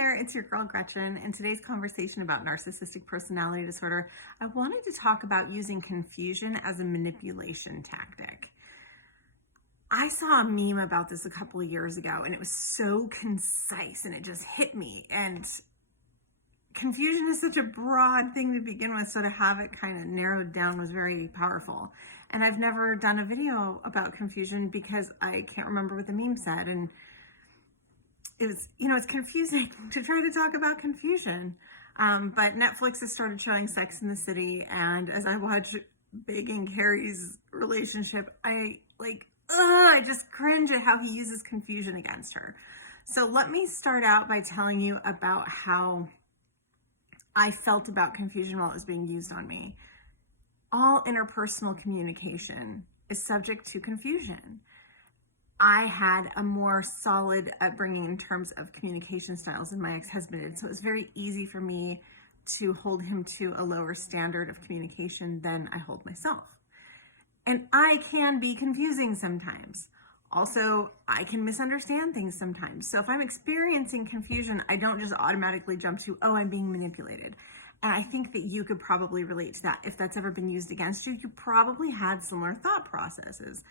there, it's your girl Gretchen. In today's conversation about narcissistic personality disorder, I wanted to talk about using confusion as a manipulation tactic. I saw a meme about this a couple of years ago and it was so concise and it just hit me. And confusion is such a broad thing to begin with, so to have it kind of narrowed down was very powerful. And I've never done a video about confusion because I can't remember what the meme said. And it's confusing to try to talk about confusion. But Netflix has started showing Sex in the City, and as I watch Big and Carrie's relationship, I just cringe at how he uses confusion against her. So let me start out by telling you about how I felt about confusion while it was being used on me. All interpersonal communication is subject to confusion. I had a more solid upbringing in terms of communication styles than my ex-husband did, so it was very easy for me to hold him to a lower standard of communication than I hold myself. And I can be confusing sometimes. Also, I can misunderstand things sometimes. So if I'm experiencing confusion, I don't just automatically jump to, oh, I'm being manipulated. And I think that you could probably relate to that. If that's ever been used against you, you probably had similar thought processes.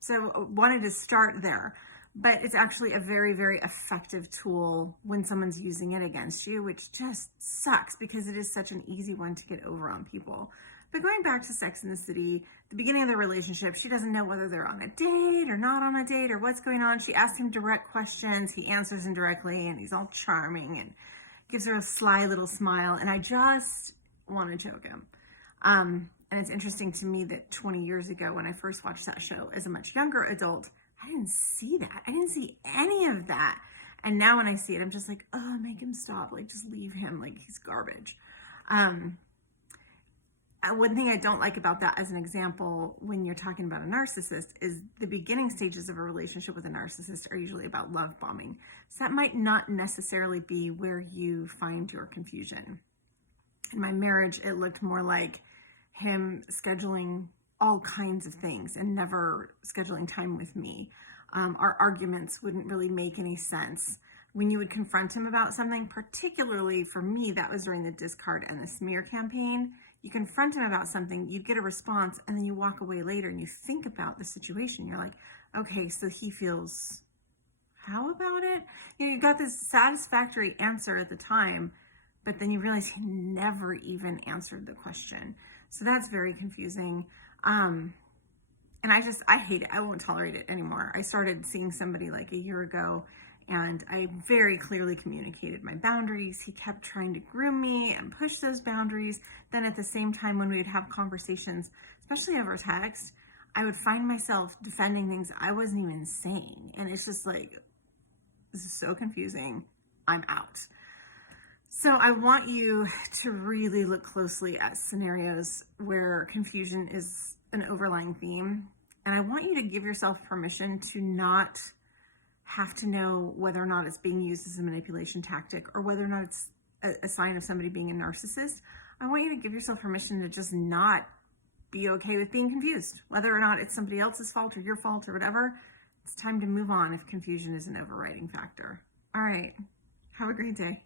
So I wanted to start there, but it's actually a very, very effective tool when someone's using it against you, which just sucks because it is such an easy one to get over on people. But going back to Sex in the City, the beginning of the relationship, she doesn't know whether they're on a date or not on a date or what's going on. She asks him direct questions. He answers indirectly and he's all charming and gives her a sly little smile. And I just want to choke him. And it's interesting to me that 20 years ago, when I first watched that show as a much younger adult, I didn't see that. I didn't see any of that. And now when I see it, I'm just like, oh, make him stop. Like, just leave him. Like, he's garbage. One thing I don't like about that as an example when you're talking about a narcissist is the beginning stages of a relationship with a narcissist are usually about love bombing. So that might not necessarily be where you find your confusion. In my marriage, it looked more like him scheduling all kinds of things and never scheduling time with me. Our arguments wouldn't really make any sense. When you would confront him about something, particularly for me, that was during the discard and the smear campaign. You confront him about something, you get a response, and then you walk away later and you think about the situation. You're like, okay, so he feels how about it? You got this satisfactory answer at the time, but then you realize he never even answered the question. So that's very confusing. And I hate it. I won't tolerate it anymore. I started seeing somebody like a year ago and I very clearly communicated my boundaries. He kept trying to groom me and push those boundaries. Then at the same time, when we would have conversations, especially over text, I would find myself defending things I wasn't even saying. And it's just like, this is so confusing. I'm out. So I want you to really look closely at scenarios where confusion is an overlying theme. And I want you to give yourself permission to not have to know whether or not it's being used as a manipulation tactic or whether or not it's a sign of somebody being a narcissist. I want you to give yourself permission to just not be okay with being confused, whether or not it's somebody else's fault or your fault or whatever. It's time to move on if confusion is an overriding factor. All right. Have a great day.